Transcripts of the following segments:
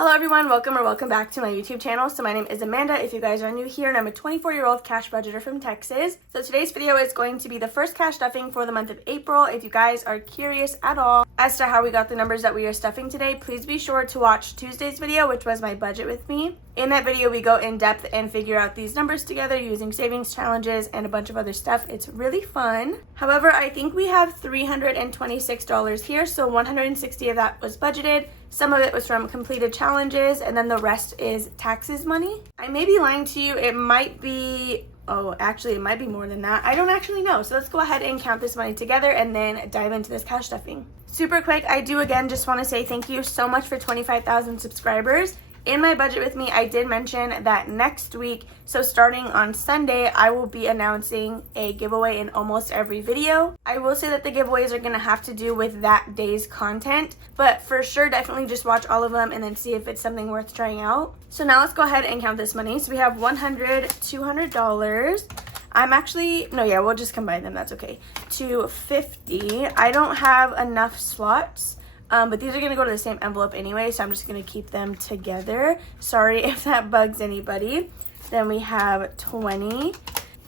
Hello everyone, welcome back to my YouTube channel. So my name is Amanda if you guys are new here, and I'm a 24-year-old cash budgeter from Texas. So today's video is going to be the first cash stuffing for the month of April. If you guys are curious at all as to how we got the numbers that we are stuffing today, please be sure to watch Tuesday's video, which was my budget with me. In that video, we go in depth and figure out these numbers together using savings challenges and a bunch of other stuff. It's really fun. However, I think we have $326 here, so $160 of that was budgeted. Some of it was from completed challenges, and then the rest is taxes money. I may be lying to you. It might be, it might be more than that. I don't actually know. So let's go ahead and count this money together and then dive into this cash stuffing. Super quick, I do again just want to say thank you so much for 25,000 subscribers. In my budget with me, I did mention that next week, so starting on Sunday, I will be announcing a giveaway in almost every video. I will say that the giveaways are going to have to do with that day's content, but for sure, definitely just watch all of them and then see if it's something worth trying out. So now let's go ahead and count this money. So we have $100, $200. We'll just combine them, that's okay. $250. I don't have enough slots. But these are going to go to the same envelope anyway, so I'm just going to keep them together. Sorry if that bugs anybody. Then we have 20,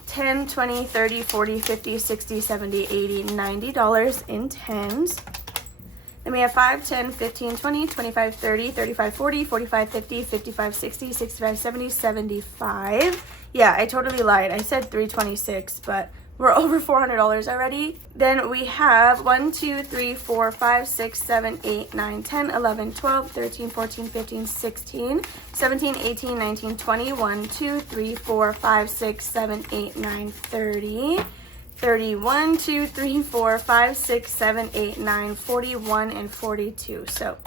10, 20, 30, 40, 50, 60, 70, 80, $90 in tens. Then we have 5, 10, 15, 20, 25, 30, 35, 40, 45, 50, 55, 60, 65, 70, 75. Yeah, I totally lied. I said 326, but we're over $400 already. Then we have 1, 2, 3, 4, 5, 6, 7, 8, 9, 10, 11, 12, 13, 14, 15, 16, 17, 18, 19, 20, 1, 2, 3, 4, 5, 6, 7, 8, 9, 30, 31, 2, 3, 4, 5, 6, 7, 8, 9, 41, and 42. So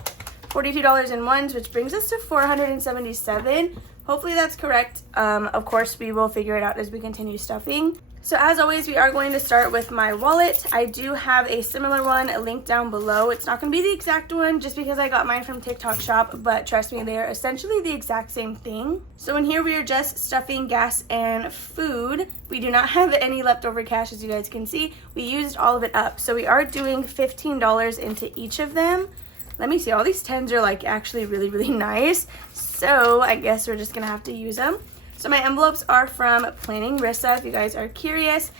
$42 in ones, which brings us to $477. Hopefully that's correct. Of course, we will figure it out as we continue stuffing. So as always, we are going to start with my wallet. I do have a similar one linked down below. It's not going to be the exact one just because I got mine from TikTok shop, but trust me, they are essentially the exact same thing. So in here, we are just stuffing gas and food. We do not have any leftover cash, as you guys can see. We used all of it up. So we are doing $15 into each of them. Let me see, all these tens are like actually really, really nice. So I guess we're just going to have to use them. So my envelopes are from Planning Rissa, if you guys are curious.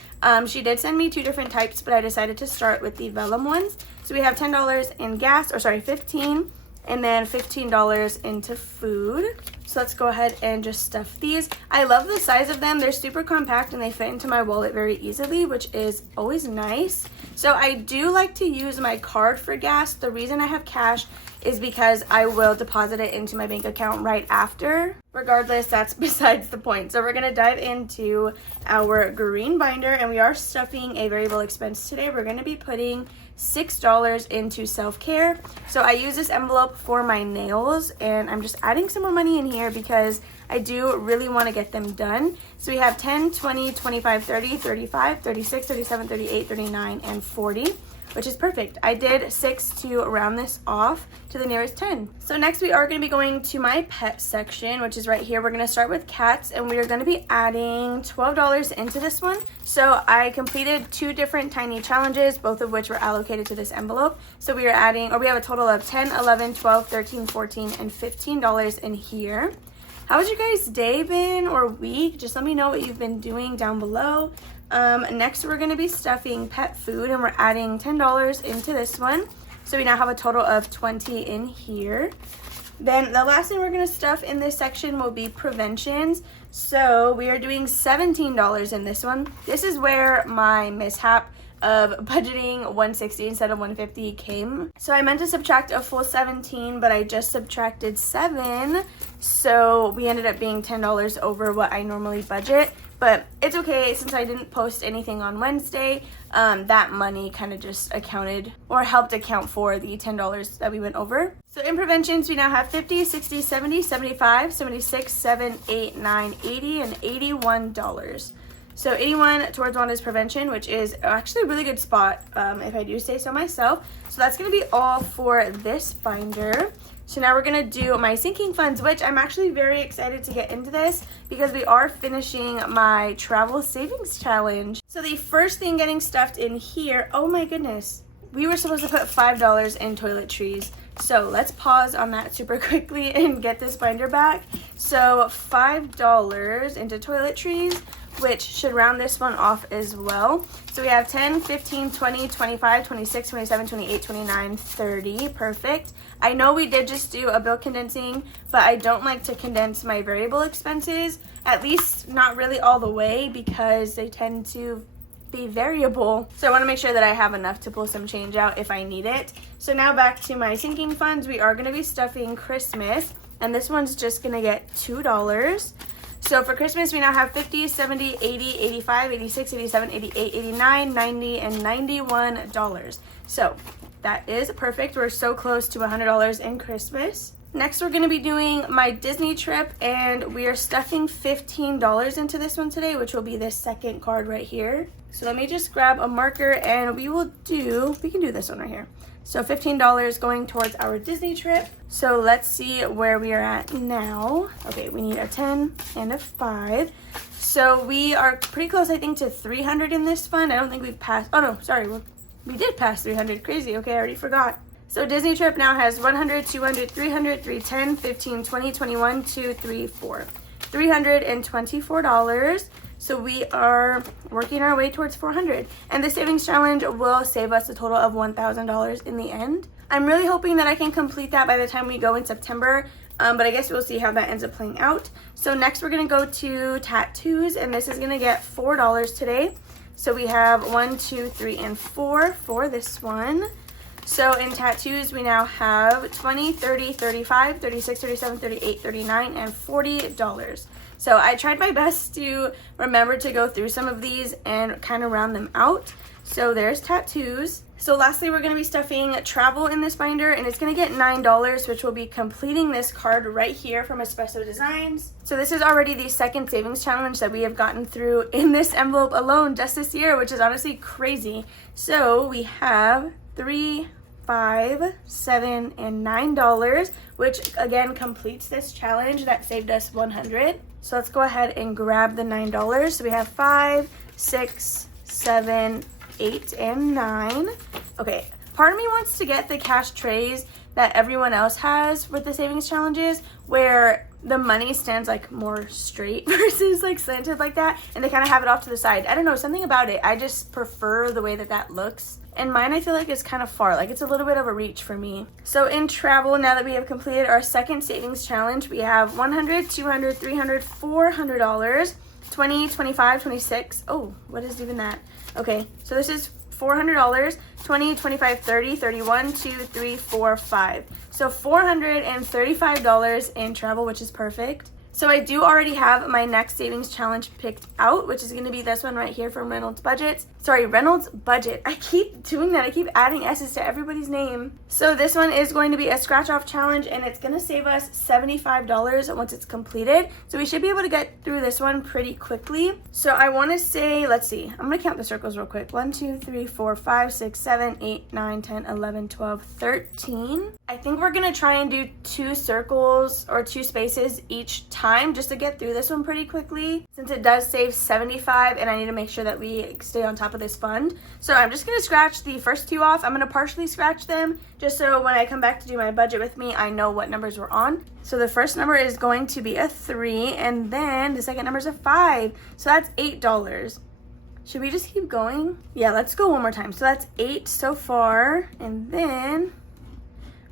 She did send me two different types, but I decided to start with the vellum ones. So we have $10 in gas, $15, and then $15 into food. So let's go ahead and just stuff these. I love the size of them. They're super compact and they fit into my wallet very easily, which is always nice. So I do like to use my card for gas. The reason I have cash is because I will deposit it into my bank account right after. Regardless, that's besides the point. So we're gonna dive into our green binder, and we are stuffing a variable expense today. We're gonna be putting $6 into self-care. So I use this envelope for my nails, and I'm just adding some more money in here because I do really want to get them done. So we have 10, 20, 25, 30, 35, 36, 37, 38, 39, and 40. Which is perfect. I did 6 to round this off to the nearest 10. So next we are going to be going to my pet section, which is right here. We're going to start with cats, and we are going to be adding $12 into this one. So I completed 2 different tiny challenges, both of which were allocated to this envelope. So we have a total of 10, 11, 12, 13, 14, and $15 in here. How has your guys' day been or week? Just let me know what you've been doing down below. Next we're going to be stuffing pet food, and we're adding $10 into this one. So we now have a total of 20 in here. Then the last thing we're going to stuff in this section will be preventions. So we are doing $17 in this one. This is where my mishap of budgeting $160 instead of $150 came. So I meant to subtract a full 17, but I just subtracted 7. So we ended up being $10 over what I normally budget. But it's okay, since I didn't post anything on Wednesday, that money kind of just accounted or helped account for the $10 that we went over. So in preventions, we now have 50, 60, 70, 75, 76, 7, 8, 9, 80, and $81. So 81 towards Wanda's prevention, which is actually a really good spot, if I do say so myself. So that's going to be all for this binder. So now we're going to do my sinking funds, which I'm actually very excited to get into this because we are finishing my travel savings challenge. So the first thing getting stuffed in here, oh my goodness, we were supposed to put $5 in toiletries. So let's pause on that super quickly and get this binder back. So $5 into toiletries, which should round this one off as well. So we have 10, 15, 20, 25, 26, 27, 28, 29, 30. Perfect. I know we did just do a bill condensing, but I don't like to condense my variable expenses, at least not really all the way, because they tend to be variable. So I want to make sure that I have enough to pull some change out if I need it. So now back to my sinking funds. We are going to be stuffing Christmas, and this one's just going to get $2. So for Christmas, we now have 50, 70, 80, 85, 86, 87, 88, 89, 90, and $91. So that is perfect. We're so close to $100 in Christmas. Next, we're going to be doing my Disney trip, and we are stuffing $15 into this one today, which will be this second card right here. So let me just grab a marker, and we can do this one right here. So $15 going towards our Disney trip. So let's see where we are at now. Okay, we need a 10 and a 5. So we are pretty close, I think, to 300 in this fund. I don't think we've passed. Oh no, sorry. We did pass 300. Crazy. Okay, I already forgot. So Disney trip now has 100, 200, 300, 310, 15, 20, 21, 2, 3, 4. $324. So we are working our way towards 400. And the savings challenge will save us a total of $1,000 in the end. I'm really hoping that I can complete that by the time we go in September. But I guess we'll see how that ends up playing out. So next we're going to go to tattoos, and this is going to get $4 today. So we have 1, 2, 3, and 4 for this one. So in tattoos, we now have 20, 30, 35, 36, 37, 38, 39, and $40. So I tried my best to remember to go through some of these and kind of round them out. So there's tattoos. So lastly, we're going to be stuffing travel in this binder, and it's going to get $9, which will be completing this card right here from Espresso Designs. So this is already the second savings challenge that we have gotten through in this envelope alone just this year, which is honestly crazy. So we have 3, 5, 7, and $9, which again completes this challenge that saved us $100. So let's go ahead and grab the $9. So we have 5, 6, 7, 8, and 9. Okay, part of me wants to get the cash trays that everyone else has with the savings challenges, where the money stands like more straight versus like slanted like that, and they kind of have it off to the side. I don't know, something about it. I just prefer the way that that looks. And mine, I feel like it's kind of far, like it's a little bit of a reach for me. So in travel, now that we have completed our second savings challenge, we have 100, 200, 300, $400, 20, 25, 26. Oh, what is even that? Okay, so this is $400, 20, 25, 30, 31, 2, 3, 4, 5. So $435 in travel, which is perfect. So I do already have my next savings challenge picked out, which is going to be this one right here from Reynolds Budget. I keep doing that. I keep adding S's to everybody's name. So this one is going to be a scratch off challenge, and it's going to save us $75 once it's completed. So we should be able to get through this one pretty quickly. So I want to say, let's see. I'm going to count the circles real quick. 1, 2, 3, 4, 5, 6, 7, 8, 9, 10, 11, 12, 13. I think we're going to try and do 2 circles or 2 spaces each time just to get through this one pretty quickly, since it does save $75, and I need to make sure that we stay on top of this fund. So I'm just going to scratch the first 2 off. I'm going to partially scratch them just so when I come back to do my budget with me, I know what numbers we're on. So the first number is going to be a 3, and then the second number is a 5. So that's $8. Should we just keep going? Yeah, let's go one more time. So that's 8 so far, and then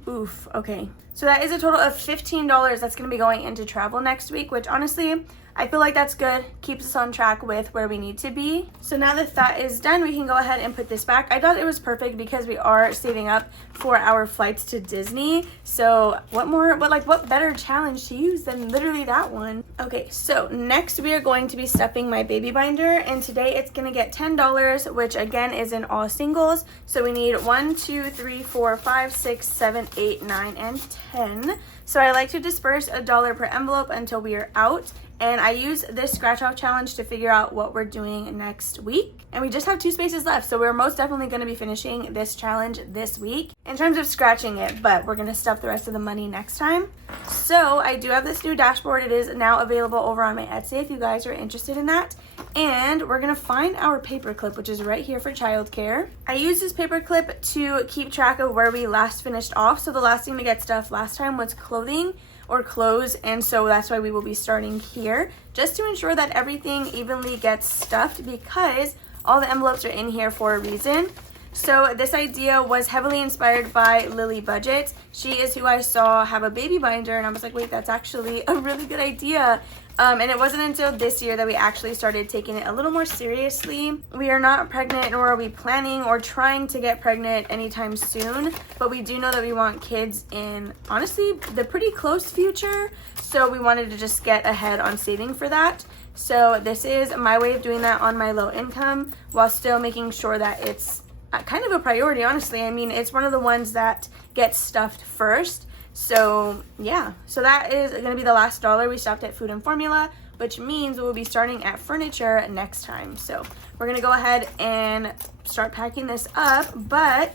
oof, okay. So that is a total of $15 that's going to be going into travel next week, which honestly, I feel like that's good. Keeps us on track with where we need to be. So now that that is done, we can go ahead and put this back. I thought it was perfect because we are saving up for our flights to Disney. So what better challenge to use than literally that one? Okay, so next we are going to be stuffing my baby binder, and today it's going to get $10, which again is in all singles. So we need 1, 2, 3, 4, 5, 6, 7, 8, 9, and 10. So I like to disperse $1 per envelope until we are out. And I use this scratch off challenge to figure out what we're doing next week. And we just have 2 spaces left, so we're most definitely going to be finishing this challenge this week in terms of scratching it, but we're going to stuff the rest of the money next time. So I do have this new dashboard. It is now available over on my Etsy if you guys are interested in that. And we're going to find our paperclip, which is right here for childcare. I use this paperclip to keep track of where we last finished off. So the last thing to get stuffed last time was clothing or clothes, and so that's why we will be starting here, just to ensure that everything evenly gets stuffed, because all the envelopes are in here for a reason. So this idea was heavily inspired by Lily Budget. She is who I saw have a baby binder, and I was like, wait, that's actually a really good idea. And it wasn't until this year that we actually started taking it a little more seriously. We are not pregnant, nor are we planning or trying to get pregnant anytime soon, but we do know that we want kids in, honestly, the pretty close future. So we wanted to just get ahead on saving for that. So this is my way of doing that on my low income while still making sure that it's kind of a priority, honestly. I mean, it's one of the ones that gets stuffed first. So yeah, so that is going to be the last $1 we stopped at food and formula, which means we'll be starting at furniture next time. So we're going to go ahead and start packing this up, but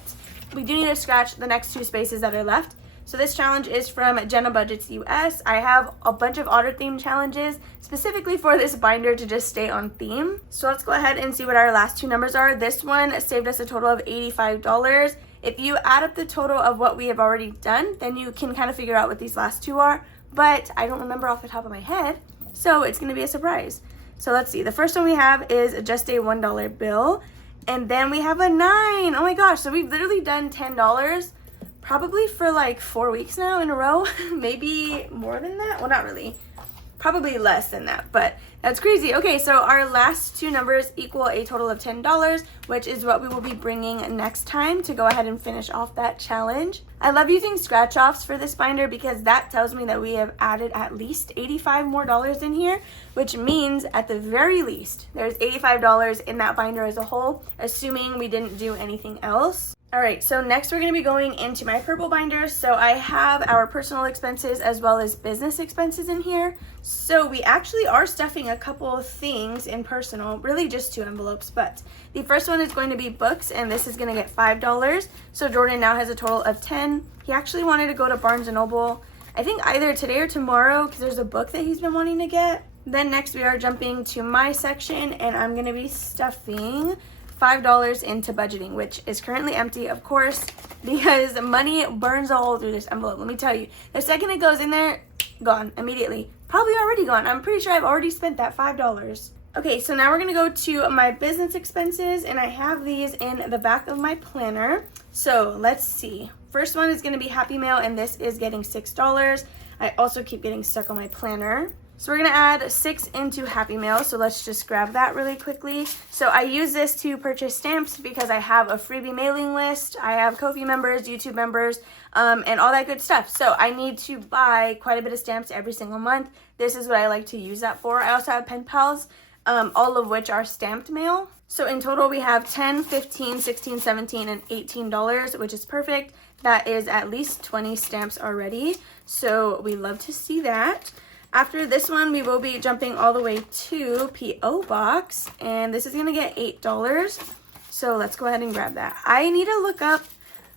we do need to scratch the next 2 spaces that are left. So this challenge is from Jenna Budgets US. I have a bunch of otter theme challenges specifically for this binder to just stay on theme. So let's go ahead and see what our last 2 numbers are. This one saved us a total of $85. If you add up the total of what we have already done, then you can kind of figure out what these last 2 are, but I don't remember off the top of my head, so it's going to be a surprise. So let's see. The first one we have is just a $1 bill, and then we have a 9. Oh my gosh, so we've literally done $10 probably for like 4 weeks now in a row. Maybe more than that. Well, not really. Probably less than that, but that's crazy. Okay, so our last 2 numbers equal a total of $10, which is what we will be bringing next time to go ahead and finish off that challenge. I love using scratch offs for this binder because that tells me that we have added at least $85 more in here, which means at the very least there's $85 in that binder as a whole, assuming we didn't do anything else. All right, so next we're going to be going into my purple binder. So I have our personal expenses as well as business expenses in here. So we actually are stuffing a couple of things in personal, really just 2 envelopes, but the first one is going to be books, and this is going to get $5. So Jordan now has a total of 10. He actually wanted to go to Barnes & Noble, I think either today or tomorrow, because there's a book that he's been wanting to get. Then next we are jumping to my section, and I'm going to be stuffing $5 into budgeting, which is currently empty, of course, because money burns a hole through this envelope. Let me tell you, the second it goes in there, gone immediately. Probably already gone. I'm pretty sure I've already spent that $5. Okay, so now we're gonna go to my business expenses, and I have these in the back of my planner. So let's see. First one is gonna be Happy Mail, and this is getting $6. I also keep getting stuck on my planner. So we're gonna add 6 into Happy Mail, so let's just grab that really quickly. So I use this to purchase stamps because I have a freebie mailing list, I have Ko-fi members, YouTube members, and all that good stuff. So I need to buy quite a bit of stamps every single month. This is what I like to use that for. I also have pen pals, all of which are stamped mail. So in total we have $10, $15, $16, $17, and $18, which is perfect. That is at least 20 stamps already, so we love to see that. After this one, we will be jumping all the way to P.O. Box, and this is going to get $8. So let's go ahead and grab that. I need to look up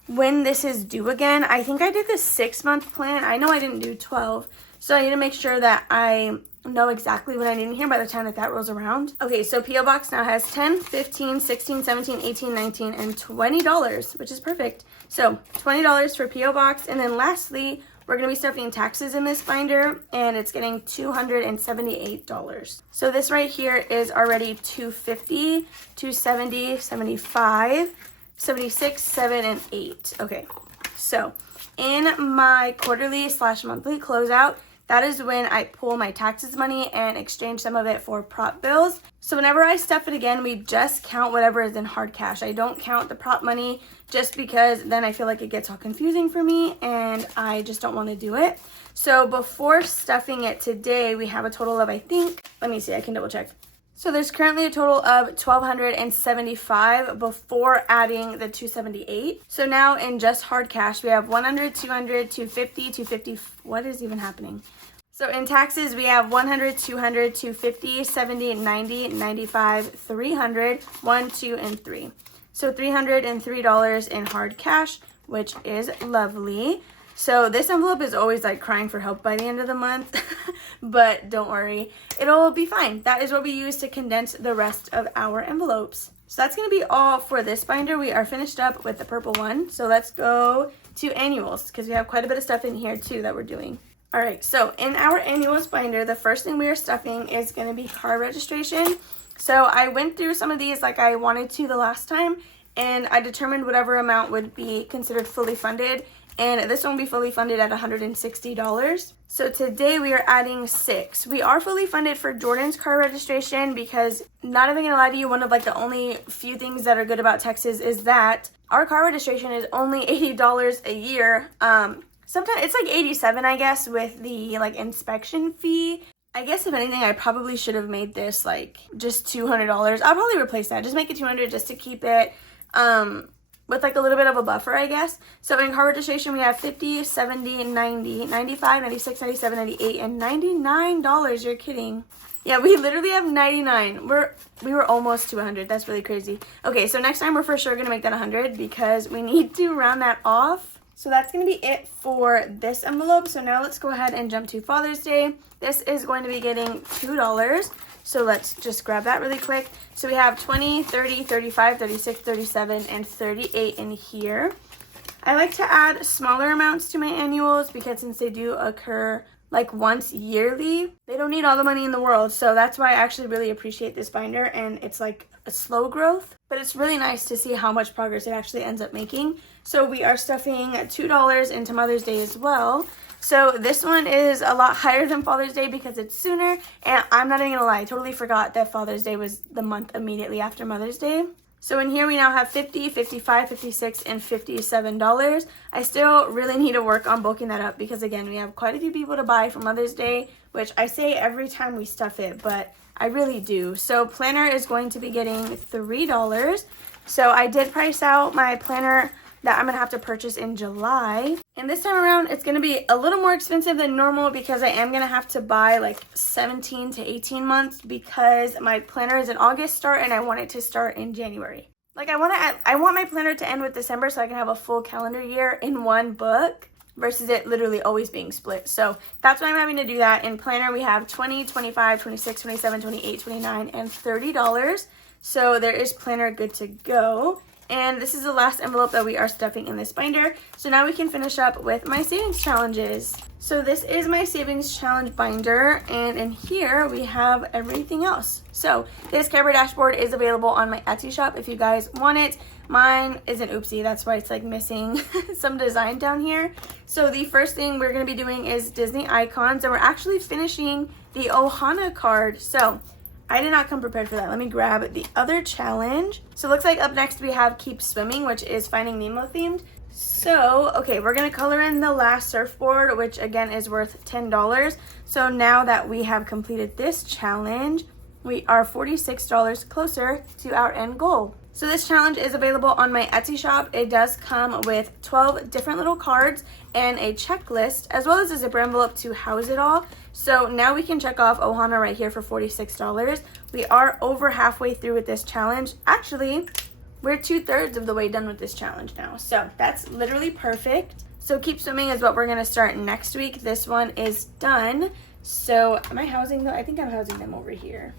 when this is due again. I think I did the 6-month plan. I know I didn't do 12, so I need to make sure that I know exactly what I need in here by the time that rolls around. Okay, so P.O. Box now has $10, $15, $16, $17, $18, $19, and $20, which is perfect. So $20 for P.O. Box, and then lastly, we're going to be stuffing taxes in this binder, and it's getting $278. So this right here is already $250, $270, $75, $76, $7, and $8. Okay, so in my quarterly/monthly closeout, that is when I pull my taxes money and exchange some of it for prop bills. So whenever I stuff it again, we just count whatever is in hard cash. I don't count the prop money just because then I feel like it gets all confusing for me and I just don't want to do it. So before stuffing it today, we have a total of, I think, let me see, I can double check. So there's currently a total of 1,275 before adding the 278. So now in just hard cash, we have 100, 200, 250, 250. What is even happening? So in taxes, we have 100, 200, 250, 70, 90, 95, 300, 1, 2, and 3. So $303 in hard cash, which is lovely. So this envelope is always like crying for help by the end of the month, but don't worry, it'll be fine. That is what we use to condense the rest of our envelopes. So that's going to be all for this binder. We are finished up with the purple one. So let's go to annuals because we have quite a bit of stuff in here too that we're doing. All right, so in our annuals binder, the first thing we are stuffing is going to be car registration. So I went through some of these like I wanted to the last time, and I determined whatever amount would be considered fully funded. And this one will be fully funded at $160. So today we are adding 6. We are fully funded for Jordan's car registration because, not even gonna lie to you, one of like the only few things that are good about Texas is that our car registration is only $80 a year. Sometimes it's like $87, I guess, with the like inspection fee. I guess if anything, I probably should have made this like just $200. I'll probably replace that. Just make it $200 just to keep it with like a little bit of a buffer, I guess. So in car registration, we have 50, 70, 90, 95, 96, 97, 98, and $99. You're kidding. Yeah, we literally have 99. We were almost to 100. That's really crazy. Okay, so next time we're for sure going to make that 100 because we need to round that off. So that's going to be it for this envelope. So now let's go ahead and jump to Father's Day. This is going to be getting $2. So let's just grab that really quick. So we have 20, 30, 35, 36, 37, and 38 in here. I like to add smaller amounts to my annuals because since they do occur like once yearly, they don't need all the money in the world. So that's why I actually really appreciate this binder, and it's like a slow growth, but it's really nice to see how much progress it actually ends up making. So we are stuffing $2 into Mother's Day as well. So this one is a lot higher than Father's Day because it's sooner, and I'm not even gonna lie, I totally forgot that Father's Day was the month immediately after Mother's Day. So in here we now have 50, 55, 56, and $57. I still really need to work on bulking that up because again, we have quite a few people to buy for Mother's Day, which I say every time we stuff it, but I really do. So planner is going to be getting $3. So I did price out my planner that I'm going to have to purchase in July. And this time around, it's going to be a little more expensive than normal because I am going to have to buy like 17 to 18 months because my planner is an August start and I want it to start in January. Like I want my planner to end with December so I can have a full calendar year in one book versus it literally always being split. So that's why I'm having to do that. In planner, we have 20, 25, 26, 27, 28, 29, and $30. So there is planner good to go. And this is the last envelope that we are stuffing in this binder. So now we can finish up with my savings challenges. So this is my savings challenge binder, and in here we have everything else. So this Care Bear dashboard is available on my Etsy shop if you guys want it. Mine is an oopsie, that's why it's like missing some design down here. So the first thing we're going to be doing is Disney icons, and we're actually finishing the Ohana card. So I did not come prepared for that. Let me grab the other challenge. So it looks like up next we have Keep Swimming, which is Finding Nemo themed. So, okay, we're going to color in the last surfboard, which again is worth $10. So now that we have completed this challenge, we are $46 closer to our end goal. So this challenge is available on my Etsy shop. It does come with 12 different little cards and a checklist, as well as a zipper envelope to house it all. So now we can check off Ohana right here for $46. We are over halfway through with this challenge. Actually, we're 2/3 of the way done with this challenge now. So that's literally perfect. So Keep Swimming is what we're gonna start next week. This one is done. So am I housing them? I think I'm housing them over here.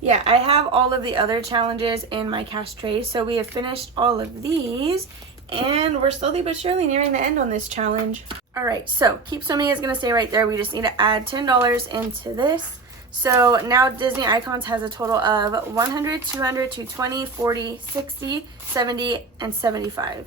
Yeah, I have all of the other challenges in my cash tray. So we have finished all of these and we're slowly but surely nearing the end on this challenge. All right, so Keep Swimming is gonna stay right there. We just need to add $10 into this. So now Disney Icons has a total of 100, 200, 220, 40, 60, 70, and 75.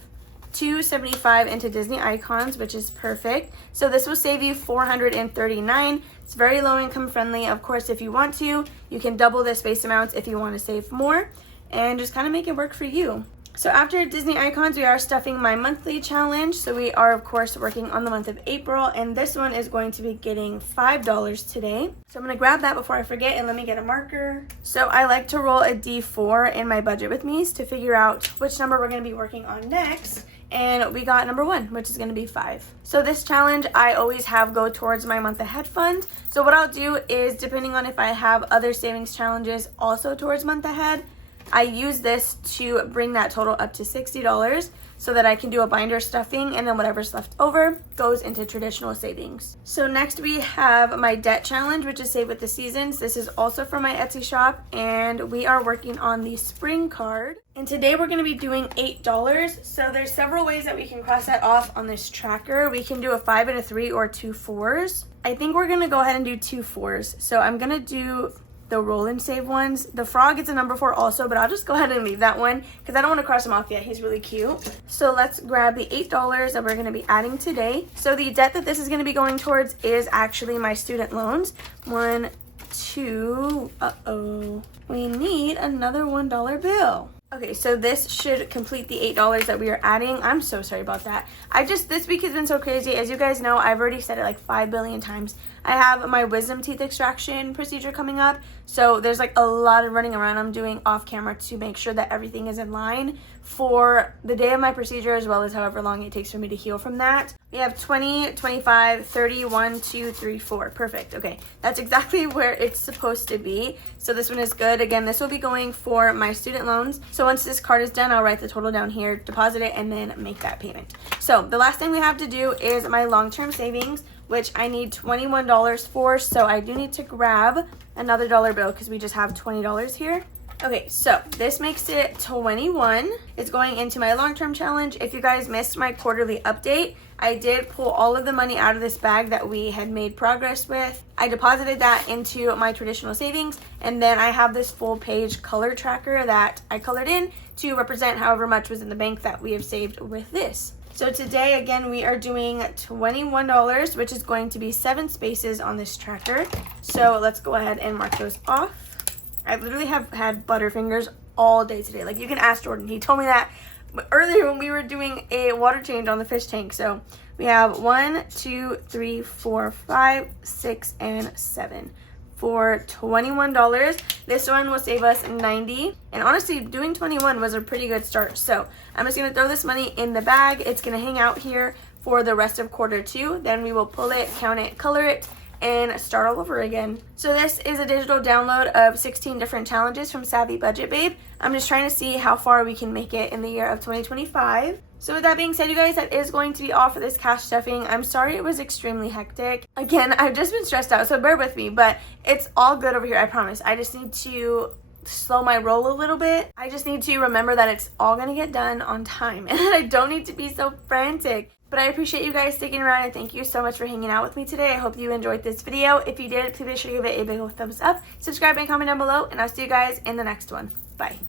275 into Disney Icons, which is perfect. So this will save you $439. It's very low income friendly. Of course, if you want to, you can double the space amounts if you want to save more and just kind of make it work for you. So after Disney icons, we are stuffing my monthly challenge. So we are, of course, working on the month of April, and this one is going to be getting $5 today. So I'm going to grab that before I forget, and let me get a marker. So I like to roll a D4 in my budget with me's to figure out which number we're going to be working on next. And we got number 1, which is going to be 5. So this challenge I always have go towards my month ahead fund. So what I'll do is, depending on if I have other savings challenges also towards month ahead, I use this to bring that total up to $60 so that I can do a binder stuffing, and then whatever's left over goes into traditional savings. So next we have my debt challenge, which is Save with the Seasons. This is also from my Etsy shop, and we are working on the spring card. And today we're going to be doing $8. So there's several ways that we can cross that off on this tracker. We can do a 5 and a 3 or 2 4s. I think we're going to go ahead and do 2 4s. So I'm going to do the roll and save ones. The frog is a number 4 also, but I'll just go ahead and leave that one because I don't want to cross him off yet. He's really cute. So let's grab the $8 that we're going to be adding today. So the debt that this is going to be going towards is actually my student loans. 1, 2, we need another $1 bill. Okay, so this should complete the $8 that we are adding. I'm so sorry about that. This week has been so crazy. As you guys know, I've already said it like 5 billion times. I have my wisdom teeth extraction procedure coming up. So there's like a lot of running around I'm doing off camera to make sure that everything is in line for the day of my procedure, as well as however long it takes for me to heal from that. We have 20, 25, 30, 1, 2, 3, 4. Perfect. Okay, that's exactly where it's supposed to be. So this one is good. Again, this will be going for my student loans. So once this card is done, I'll write the total down here, deposit it, and then make that payment. So the last thing we have to do is my long-term savings, which I need $21 for. So I do need to grab another dollar bill because we just have $20 here. Okay, so this makes it 21. It's going into my long-term challenge. If you guys missed my quarterly update, I did pull all of the money out of this bag that we had made progress with. I deposited that into my traditional savings, and then I have this full page color tracker that I colored in to represent however much was in the bank that we have saved with this. So today, again, we are doing $21, which is going to be 7 spaces on this tracker. So let's go ahead and mark those off. I literally have had butterfingers all day today. Like, you can ask Jordan. He told me that earlier when we were doing a water change on the fish tank. So we have 1, 2, 3, 4, 5, 6, and 7 for $21. This one will save us $90. And honestly, doing 21 was a pretty good start. So I'm just going to throw this money in the bag. It's going to hang out here for the rest of quarter 2. Then we will pull it, count it, color it, and start all over again. So this is a digital download of 16 different challenges from Savvy Budget Babe. I'm just trying to see how far we can make it in the year of 2025. So with that being said, you guys, that is going to be all for this cash stuffing. I'm sorry it was extremely hectic. Again, I've just been stressed out, so bear with me, but it's all good over here, I promise. I just need to slow my roll a little bit. I just need to remember that it's all gonna get done on time and I don't need to be so frantic. But I appreciate you guys sticking around, and thank you so much for hanging out with me today. I hope you enjoyed this video. If you did, please make sure to give it a big old thumbs up, subscribe, and comment down below, and I'll see you guys in the next one. Bye.